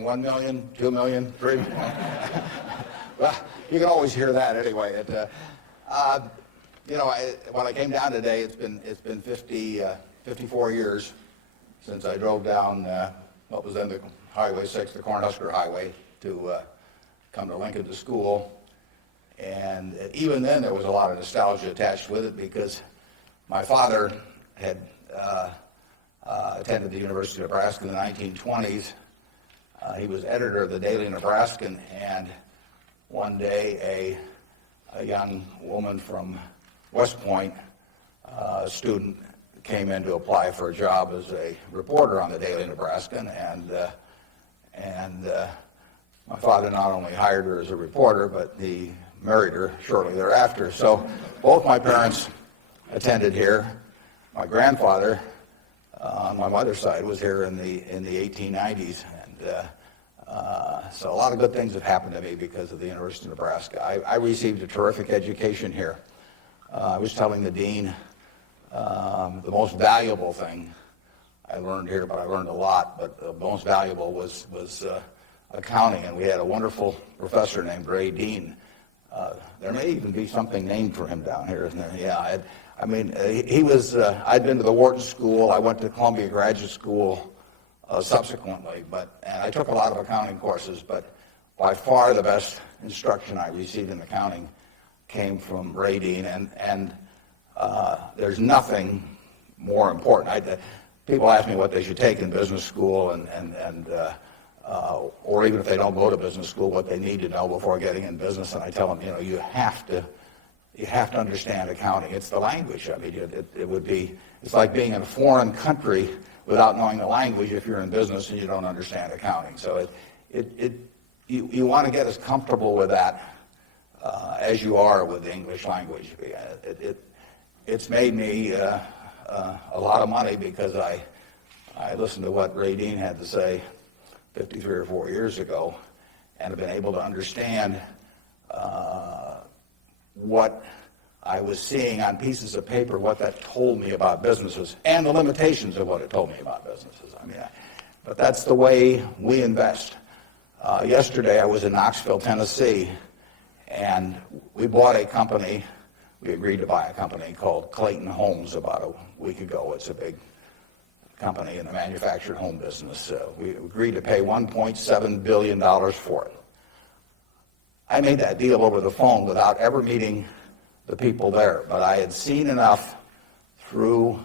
saying 1 million, 2 million, 3 million. Well, you can always hear that anyway. When I came down today, it's been 54 years since I drove down what was then the Highway 6, the Cornhusker Highway, to come to Lincoln to school. And even then, there was a lot of nostalgia attached with it because my father had attended the University of Nebraska in the 1920s. He was editor of the Daily Nebraskan, and one day a young woman from West Point, a student, came in to apply for a job as a reporter on the Daily Nebraskan, and my father not only hired her as a reporter, but he married her shortly thereafter. So both my parents attended here. My grandfather on my mother's side was here in the 1890s, and so a lot of good things have happened to me because of the University of Nebraska. I received a terrific education here. I was telling the dean the most valuable thing I learned here, but I learned a lot, but the most valuable was accounting, and we had a wonderful professor named Ray Dean. There may even be something named for him down here, isn't there? Yeah, he was, I'd been to the Wharton School. I went to Columbia Graduate School subsequently, and I took a lot of accounting courses, but by far the best instruction I received in accounting came from Ray Dean, and there's nothing more important. People ask me what they should take in business school, or even if they don't go to business school, what they need to know before getting in business, and I tell them, you have to understand accounting. It's the language. I mean, it's like being in a foreign country without knowing the language if you're in business and you don't understand accounting. So you want to get as comfortable with that as you are with the English language. It's made me a lot of money because I listened to what Ray Dean had to say 53 or 4 years ago, and have been able to understand what I was seeing on pieces of paper, what that told me about businesses, and the limitations of what it told me about businesses. But that's the way we invest. Yesterday I was in Knoxville, Tennessee, and we bought a company. We agreed to buy a company called Clayton Homes about a week ago. It's a big company in the manufactured home business. We agreed to pay $1.7 billion for it. I made that deal over the phone without ever meeting the people there, but I had seen enough through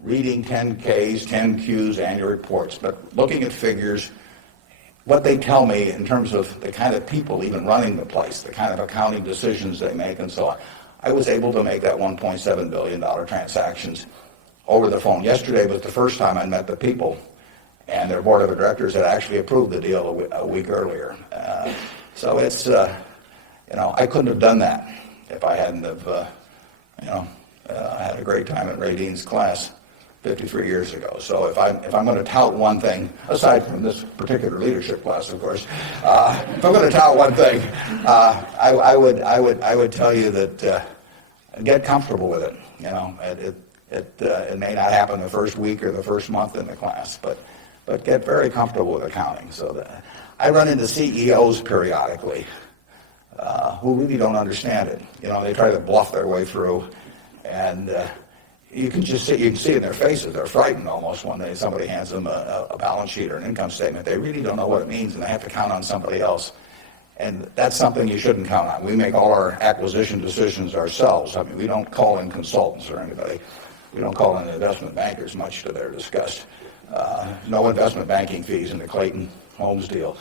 reading 10Ks, 10Qs, annual reports, but looking at figures, what they tell me in terms of the kind of people even running the place, the kind of accounting decisions they make and so on. I was able to make that $1.7 billion transactions over the phone. Yesterday was the first time I met the people, and their board of directors had actually approved the deal a week earlier. So it's, I couldn't have done that if I hadn't have, had a great time at Ray Dean's class 53 years ago. So if I'm going to tout one thing, aside from this particular leadership class, of course, if I'm going to tout one thing, I would tell you that get comfortable with it. It may not happen the first week or the first month in the class, but get very comfortable with accounting. So that I run into CEOs periodically who really don't understand it. They try to bluff their way through, and you can see in their faces, they're frightened almost when somebody hands them a balance sheet or an income statement. They really don't know what it means, and they have to count on somebody else. And that's something you shouldn't count on. We make all our acquisition decisions ourselves. We don't call in consultants or anybody. We don't call in investment bankers, much to their disgust. No investment banking fees in the Clayton Homes deal,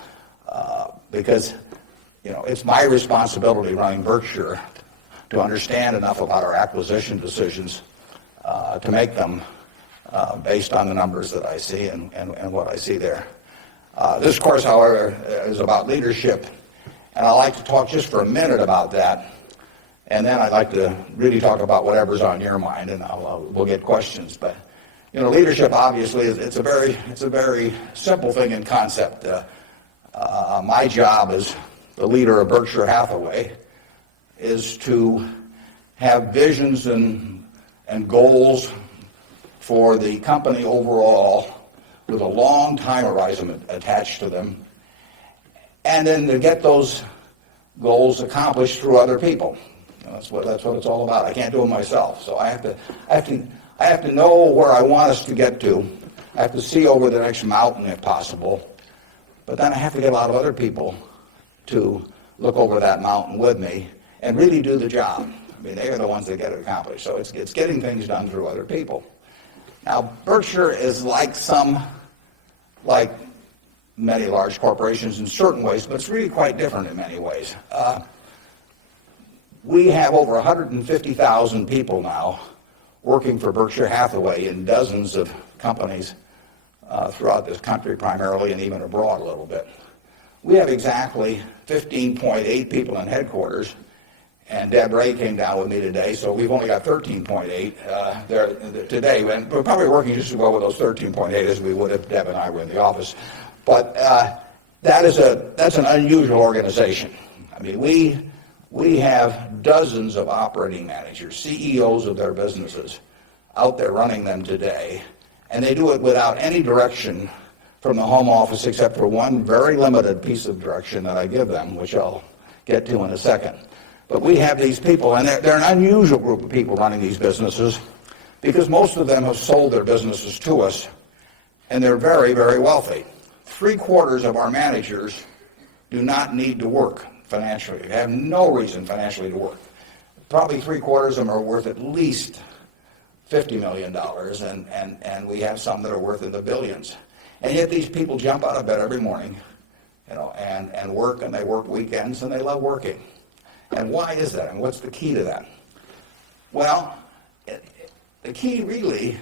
because it's my responsibility running Berkshire to understand enough about our acquisition decisions to make them based on the numbers that I see and what I see there. This course, however, is about leadership, and I'd like to talk just for a minute about that, and then I'd like to really talk about whatever's on your mind, and we'll get questions. But leadership obviously it's a very simple thing in concept. My job as the leader of Berkshire Hathaway is to have visions and goals for the company overall with a long time horizon attached to them, and then to get those goals accomplished through other people. That's what it's all about. I can't do it myself, so I have to know where I want us to get to. I have to see over the next mountain if possible, but then I have to get a lot of other people to look over that mountain with me and really do the job. I mean, they are the ones that get it accomplished. So it's getting things done through other people. Now, Berkshire is like many large corporations in certain ways, but it's really quite different in many ways. We have over 150,000 people now working for Berkshire Hathaway in dozens of companies throughout this country primarily, and even abroad a little bit. We have exactly 15.8 people in headquarters, and Deb Ray came down with me today, so we've only got 13.8 there today. And we're probably working just as well with those 13.8 as we would if Deb and I were in the office. But that's an unusual organization. I mean, we have dozens of operating managers, CEOs of their businesses, out there running them today, and they do it without any direction from the home office except for one very limited piece of direction that I give them, which I'll get to in a second. But we have these people, and they're an unusual group of people running these businesses because most of them have sold their businesses to us, and they're very, very wealthy. 3/4 of our managers do not need to work financially. They have no reason financially to work. Probably 3/4 of them are worth at least $50 million, and we have some that are worth in the billions. And yet these people jump out of bed every morning, and work, and they work weekends, and they love working. And why is that? And what's the key to that? Well, the key really